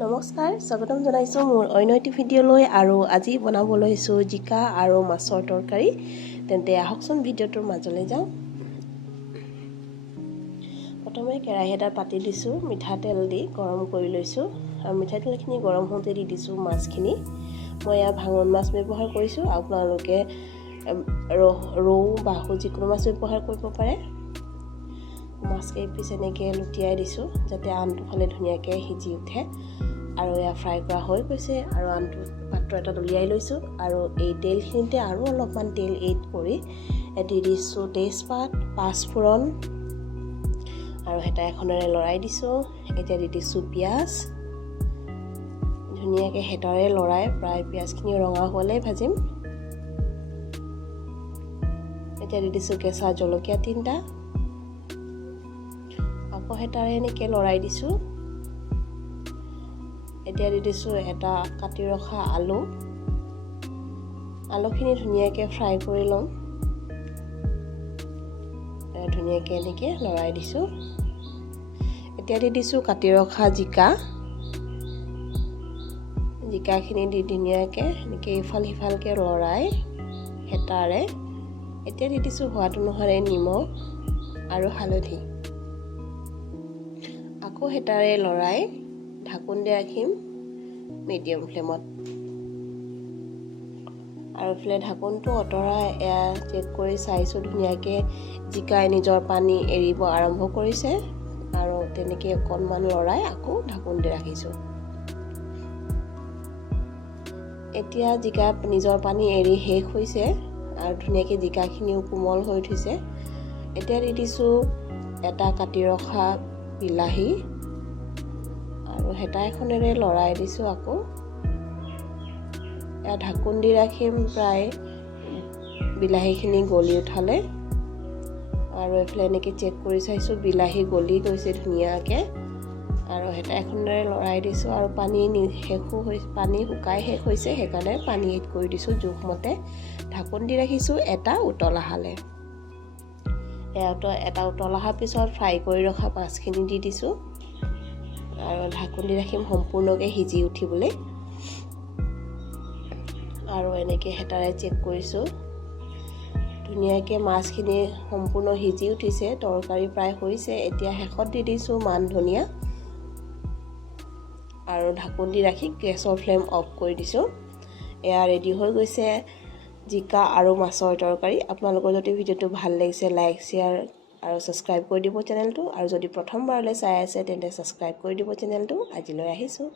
নমস্কাৰ স্বাগতম জনাইছোঁ মোৰ অন্য এটি ভিডিঅ'লৈ আৰু আজি বনাব লৈছোঁ জিকা আৰু মাছৰ তৰকাৰী তেন্তে আহকচোন ভিডিঅ'টোৰ মাজলৈ যাওঁ প্ৰথমে কেৰাহী এটা পাতি দিছোঁ মিঠাতেল দি গৰম কৰি লৈছোঁ আৰু মিঠাতেলখিনি গৰম হওঁতে দি দিছোঁ মাছখিনি মই ইয়াত ভাঙন মাছ ব্যৱহাৰ কৰিছোঁ আপোনালোকে ৰৌ বাহু যিকোনো মাছ ব্যৱহাৰ কৰিব পাৰে মাছকেই পিছ এনেকৈ লুটিয়াই দিছোঁ যাতে আনটো ফালে ধুনীয়াকৈ সিজি উঠে আৰু এয়া ফ্ৰাই কৰা হৈ গৈছে আৰু আনটো পাত্ৰ এটা উলিয়াই লৈছোঁ আৰু এই তেলখিনিতে আৰু অলপমান তেল এড কৰি দি দিছোঁ তেজপাত পাঁচফোৰণ আৰু হেতা এখনেৰে লৰাই দিছোঁ এতিয়া দি দিছোঁ পিঁয়াজ ধুনীয়াকৈ হেতাৰে লৰাই প্ৰায় পিঁয়াজখিনি ৰঙা হ'লে ভাজিম এতিয়া দি দিছোঁ কেঁচা জলকীয়া 3টা আকৌ হেতাৰে এনেকৈ লৰাই দিছোঁ এতিয়া দি দিছোঁ এটা কাটি ৰখা আলুখিনি ধুনীয়াকৈ ফ্ৰাই কৰি ল'ম ধুনীয়াকৈ এনেকৈ লৰাই দিছোঁ এতিয়া দি দিছোঁ কাটি ৰখা জিকাখিনি দি ধুনীয়াকৈ এনেকৈ ইফাল সিফালকৈ লৰাই হেতাৰে এতিয়া দি দিছোঁ সোৱাদ অনুসাৰে নিমখ আৰু হালধি আকৌ হেতাৰে লৰাই ঢাকোন দি ৰাখিম মিডিয়াম ফ্লেমত আৰু ফ্লে ঢাকনটো অতৰাই এয়া চেক কৰি চাইছোঁ ধুনীয়াকৈ জিকাই নিজৰ পানী এৰিব আৰম্ভ কৰিছে আৰু তেনেকৈ অকণমান লৰাই আকৌ ঢাকোন দি ৰাখিছোঁ এতিয়া জিকা নিজৰ পানী এৰি শেষ হৈছে আৰু ধুনীয়াকৈ জিকাখিনিও কোমল হৈ উঠিছে এতিয়া দি দিছোঁ এটা কাটি ৰখা বিলাহী আৰু হেতা এখনেৰে লৰাই দিছোঁ আকৌ এয়া ঢাকোন দি ৰাখিম প্ৰায় বিলাহীখিনি গলি উঠালে আৰু এইফালে এনেকৈ চেক কৰি চাইছোঁ বিলাহী গলি গৈছে ধুনীয়াকৈ আৰু হেতা এখনেৰে লৰাই দিছোঁ আৰু পানী শুকাই শেষ হৈছে সেইকাৰণে পানী এড কৰি দিছোঁ জোখমতে ঢাকোন দি ৰাখিছোঁ এটা উতল অহালে এটা উতল অহাৰ পিছত ফ্ৰাই কৰি ৰখা মাছখিনি দি দিছোঁ আৰু ঢাকোন দি ৰাখিম সম্পূৰ্ণকৈ সিজি উঠিবলৈ আৰু এনেকৈ হেতাৰে চেক কৰিছোঁ ধুনীয়াকৈ মাছখিনি সম্পূৰ্ণ সিজি উঠিছে তৰকাৰী প্ৰায় হৈছে এতিয়া শেষত দি দিছোঁ মান ধনিয়া আৰু ঢাকোন দি ৰাখি গেছৰ ফ্লেম অফ কৰি দিছোঁ এয়া ৰেডি হৈ গৈছে জিকা আৰু মাছৰ তৰকাৰী আপোনালোকৰ যদি ভিডিঅ'টো ভাল লাগিছে লাইক শ্বেয়াৰ আৰু ছাবস্ক্ৰাইব কৰি দিব চেনেলটো আৰু যদি প্ৰথমবাৰলৈ চাই আছে তেন্তে ছাবস্ক্ৰাইব কৰি দিব চেনেলটো আজিলৈ আহিছোঁ